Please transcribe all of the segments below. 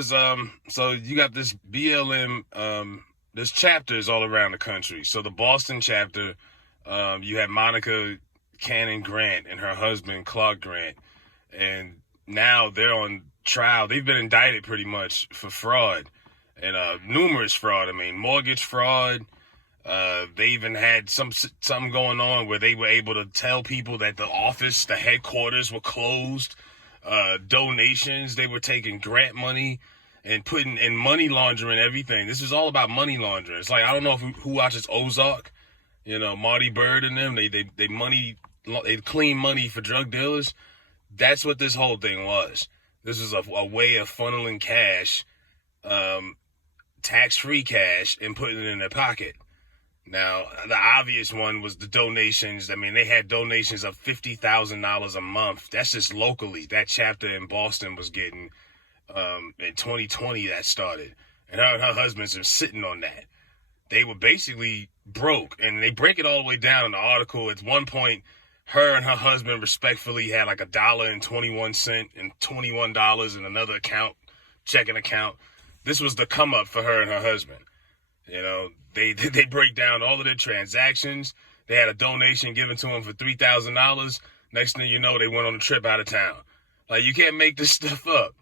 So you got this BLM, there's chapters all around the country. So the Boston chapter, you had Monica Cannon Grant and her husband Clark Grant, and now they're on trial. They've been indicted pretty much for fraud and numerous fraud. I mean, mortgage fraud. They even had something going on where they were able to tell people that the headquarters were closed. Donations, they were taking grant money and putting in money laundering everything. This is all about money laundering. It's like, I don't know who watches Ozark, Marty Bird and them. They clean money for drug dealers. That's what this whole thing was. This is a way of funneling cash, tax-free cash, and putting it in their pocket. Now, the obvious one was the donations. I mean, they had donations of $50,000 a month. That's just locally. That chapter in Boston was getting, in 2020 that started. And her and her husband's been sitting on that. They were basically broke. And they break it all the way down in the article. At one point, her and her husband respectfully had like $1.21 and $21 in another checking account. This was the come up for her and her husband. They break down all of their transactions. They had a donation given to them for $3,000. Next thing you know, they went on a trip out of town. Like, you can't make this stuff up.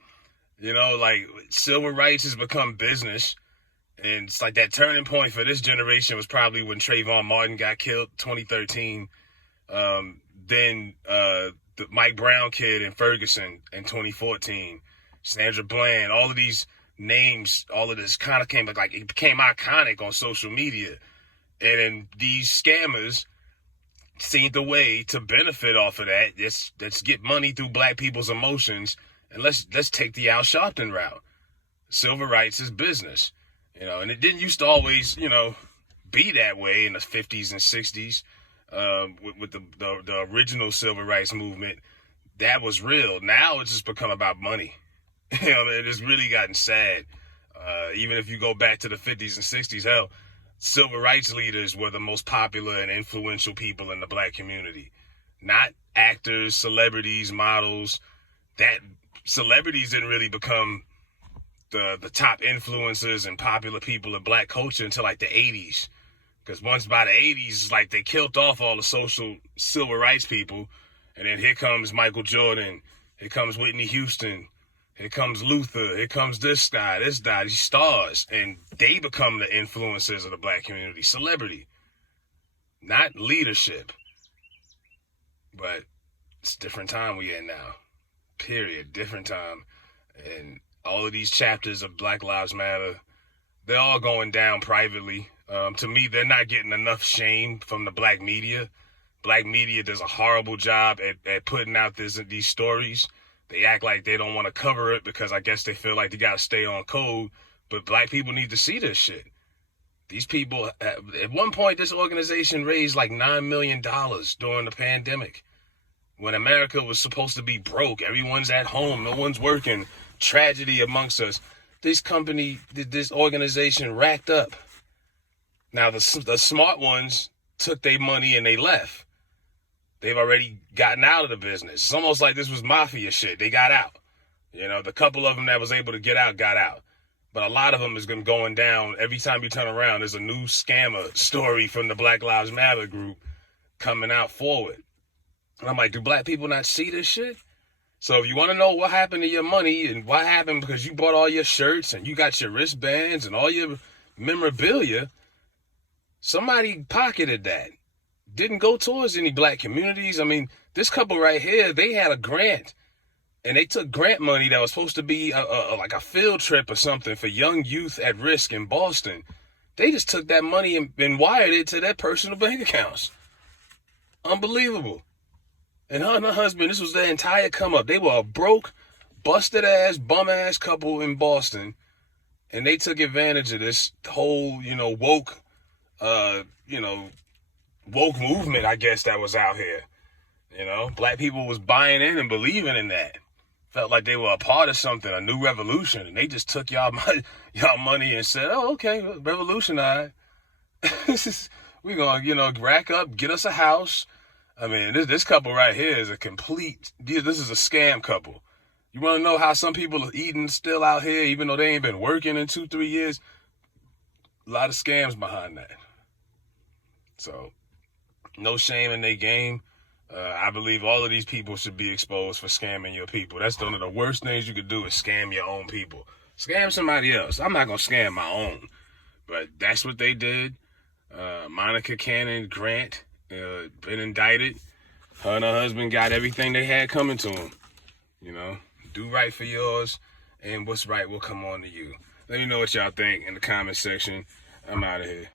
Like, civil rights has become business. And it's like that turning point for this generation was probably when Trayvon Martin got killed, 2013. Then the Mike Brown kid in Ferguson in 2014. Sandra Bland, all of these names, all of this kind of it became iconic on social media. And then these scammers seen the way to benefit off of that. Let's get money through black people's emotions, and let's take the Al Sharpton route. Civil rights is business, and it didn't used to always, be that way in the 50s and 60s, with the original civil rights movement. That was real. Now it's just become about money. It has really gotten sad. Even if you go back to the 50s and 60s, hell, civil rights leaders were the most popular and influential people in the black community. Not actors, celebrities, models. That celebrities didn't really become the top influencers and popular people in black culture until like the 80s. Because once by the 80s, like, they killed off all the social civil rights people. And then here comes Michael Jordan. Here comes Whitney Houston. Here comes Luther. Here comes this guy, these stars. And they become the influencers of the black community. Celebrity. Not leadership. But it's a different time we in now. Period. Different time. And all of these chapters of Black Lives Matter, they're all going down privately. To me, they're not getting enough shame from the black media. Black media does a horrible job at putting out these stories. They act like they don't want to cover it because I guess they feel like they got to stay on code. But black people need to see this shit. These people, at one point, this organization raised like $9 million during the pandemic. When America was supposed to be broke, everyone's at home, no one's working, tragedy amongst us. This organization racked up. Now, the smart ones took their money and they left. They've already gotten out of the business. It's almost like this was mafia shit. They got out. The couple of them that was able to get out, got out. But a lot of them is going down. Every time you turn around, there's a new scammer story from the Black Lives Matter group coming out forward. And I'm like, do black people not see this shit? So if you want to know what happened to your money and what happened because you bought all your shirts and you got your wristbands and all your memorabilia, somebody pocketed that. Didn't go towards any black communities. I mean, this couple right here, they had a grant. And they took grant money that was supposed to be like a field trip or something for young youth at risk in Boston. They just took that money and wired it to their personal bank accounts. Unbelievable. And her and her husband, this was their entire come up. They were a broke, busted ass, bum ass couple in Boston. And they took advantage of this whole, woke movement, I guess, that was out here. Black people was buying in and believing in that. Felt like they were a part of something, a new revolution. And they just took y'all money and said, oh, okay, revolution, all right. We're going to, rack up, get us a house. I mean, this couple right here is this is a scam couple. You want to know how some people are eating still out here, even though they ain't been working in 2-3 years? A lot of scams behind that. So, no shame in their game. I believe all of these people should be exposed for scamming your people. That's one of the worst things you could do is scam your own people. Scam somebody else. I'm not going to scam my own. But that's what they did. Monica Cannon Grant been indicted. Her and her husband got everything they had coming to them. You know, do right for yours, and what's right will come on to you. Let me know what y'all think in the comment section. I'm out of here.